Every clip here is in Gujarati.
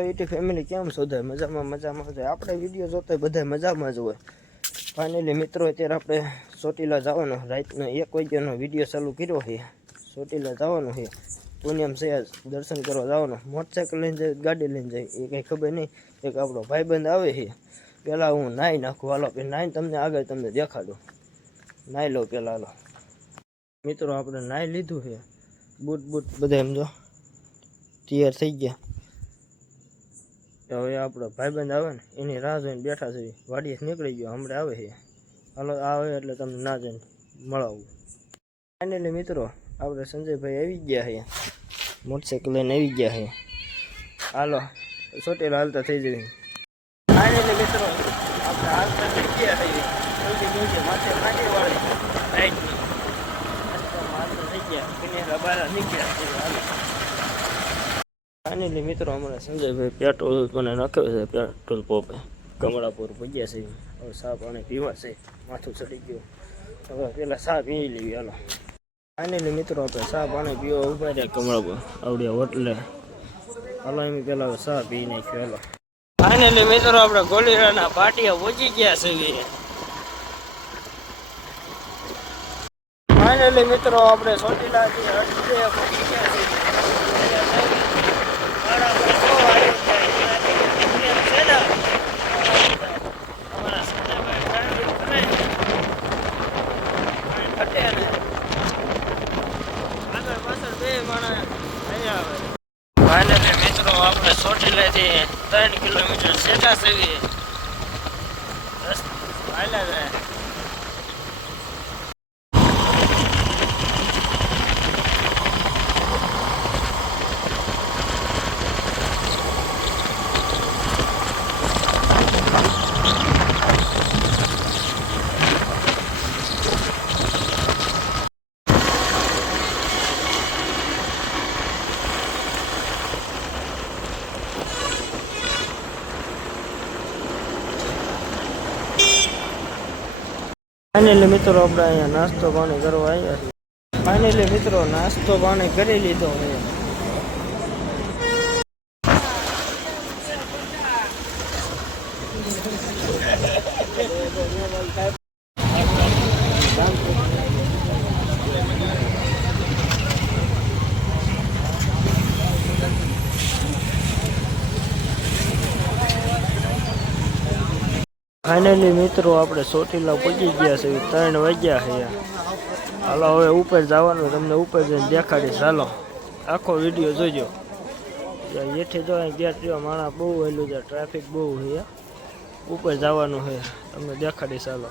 યુટ્યુબ ફેમિલી કેમ શોધાય? મજામાં મજામાં છે આપણે વીડિયો જોતા બધા મજામાં જ હોય. ફાઇનલી મિત્રો, અત્યારે આપણે ચોટીલા જવાનો, રાતનો એક વાગ્યાનો વીડિયો ચાલુ કર્યો છે. ચોટીલા જવાનું છે. પુણ્યમ છે દર્શન કરવા જવાનું. મોટરસાઇકલ લઈને જાય, ગાડી લઈને જાય, એ કંઈ ખબર નહીં. એક આપણો ભાઈબંધ આવે છે. પહેલાં હું નાહી નાખું, હાલો પછી નાહીને તમને આગળ તમને દેખાડું. નાહી લો પહેલાં હાલો. મિત્રો, આપણે નાહી લીધું છે. બૂટ બૂટ બધા એમ જો, તૈયાર થઈ ગયા. તો હવે આપણો ભાઈબંધ આવે ને, એની રાહ જોઈને બેઠા છે વાડીએ નીકળી ગયો, હમણાં આવે છે. હાલો, આવે એટલે તમને ના જઈને મળાવું. ફાઇનલી મિત્રો, આપણે સંજયભાઈ આવી ગયા છે. મોટરસાઇકલ લઈને આવી ગયા છે. હાલો, ચોટેલા હાલતા થઈ જવી ફાઇનલી મિત્રો, આપણે હાલતા થઈ ગયા છીએ જલ્દી જલ્દી માથે માટી વાળી. રાઈટની હાલતા થઈ ગયા. કિનેરા બહાર નીકળ્યા છે. હાલો. ફાઇનલી મિત્રો હમણાં સંજયભાઈ પેટ્રોલ મને નાખ્યો છે, પેટ્રોલ પંપે. કમળાપુર પૂજ્યા છે, હવે સા પાણી પીવા છે, માથું ચડી ગયું. હવે પેલા સા પી લેવી, હાલો. ફાઇનલી મિત્રો આપણે સા પાણી પીવા ઊભા રહ્યા કમળાપુર, આવડ્યા હોટલે. હાલો એમ પેલા સા પી નાખ્યો, હાલો. ફાઇનલી મિત્રો આપણે ગોલીરાના પાટિયા પહોંચી ગયા છે. ફાઇનલી મિત્રો આપણે સોટીલાથી અડધે પહોંચી ગયા છે. ફાઇનલી મિત્રો આપણે ચોટીલાથી ત્રણ કિલોમીટર સેટા સેવી હાલ્યા જાય ફાઇનલી મિત્રો, આપણે અહીંયા નાસ્તો પાણી કરવા આવ્યા છીએ. ફાઇનલી મિત્રો, નાસ્તો પાણી કરી લીધો મેં. ફાઇનલી મિત્રો, આપણે ચોટીલા પહોંચી ગયા છે. ત્રણ વાગ્યા છે. હાલો, હવે ઉપર જવાનું તમને ઉપર જઈને દેખાડીશ. હાલો, આખો વીડિયો જોજો. જેથી જો ગેટ જો માણસ બહુ વહેલું છે. ટ્રાફિક બહુ છે. ઉપર જવાનું છે. તમને દેખાડીશ. હાલો.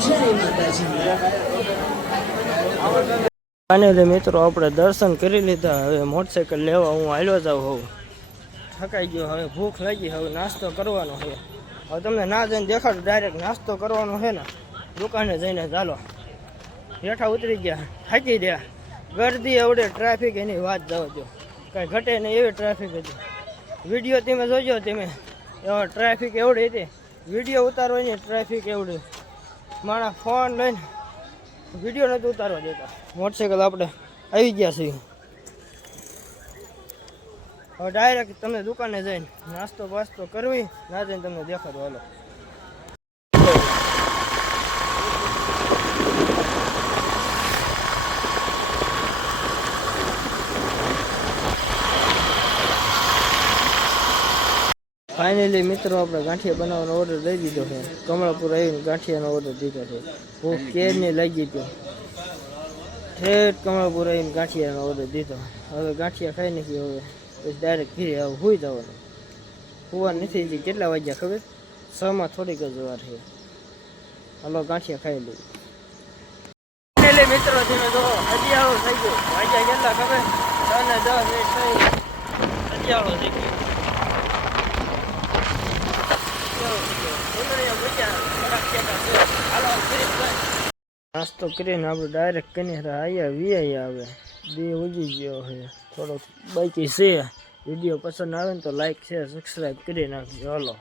Jai Mataji. Finally મિત્રો, આપણે દર્શન કરી લીધા. હવે મોટરસાઇકલ લેવા હું હાલ્યો જાઉં હોઉં. થકાઈ ગયો હવે, ભૂખ લાગી, હવે નાસ્તો કરવાનો છે. હવે તમને ના જઈને દેખાડું ડાયરેક્ટ નાસ્તો કરવાનો છે ને. દુકાને જઈને ચાલો. હેઠા ઉતરી ગયા. થાકી ગયા. ગરદી એવડે ટ્રાફિક એની વાત જાઓ જો. કાંઈ ઘટે નહીં એવી ટ્રાફિક હતી. વીડિયો તમે જોજો તમે. ટ્રાફિક એવડી હતી. વીડિયો ઉતારવાની ટ્રાફિક એવડી. મારા ફોન લઈને વીડિયો નથી ઉતારવા દેતા. મોટરસાઇકલ આપણે આવી ગયા છીએ. હવે ડાયરેક્ટ તમે દુકાને જઈને નાસ્તો વાસ્તો કરવી, ના જઈને તમને દેખાડો હાલો. ફાઇનલી મિત્રો, આપણે ગાંઠિયા બનાવવાનો ઓર્ડર દઈ દીધો છે. કમળાપુર આવીને ગાંઠિયાનો ઓર્ડર દીધો છે. હું કેરની લાગી ગયો ઠેઠ કમળાપુર આવીને ગાંઠિયાનો ઓર્ડર દીધો. હવે ગાંઠિયા ખાઈ નાખી હવે. પછી ડાયરેક્ટ ઘીરે હવે હોઈ જવાનું. હોવા નથી હજી કેટલા વાગ્યા ખબર? છમાં થોડીક જ વાર છે. હાલો, ગાંઠિયા ખાઈ લઉં ફાઇનલી મિત્રો, તમે જો અગિયારો થઈ ગયો. વાગ્યા કેટલા ખબર? ને દસ મિનિટ થઈ. અગિયારો થઈ ગયો. નાસ્તો કરીને આપણે ડાયરેક્ટ કન્યા આવ્યા વીઆઈ આવે. બે ઉજી ગયો છે. થોડોક બાકી છે. વીડિયો પસંદ આવે ને તો લાઈક શેર સબસ્ક્રાઈબ કરી નાખજો. હાલો.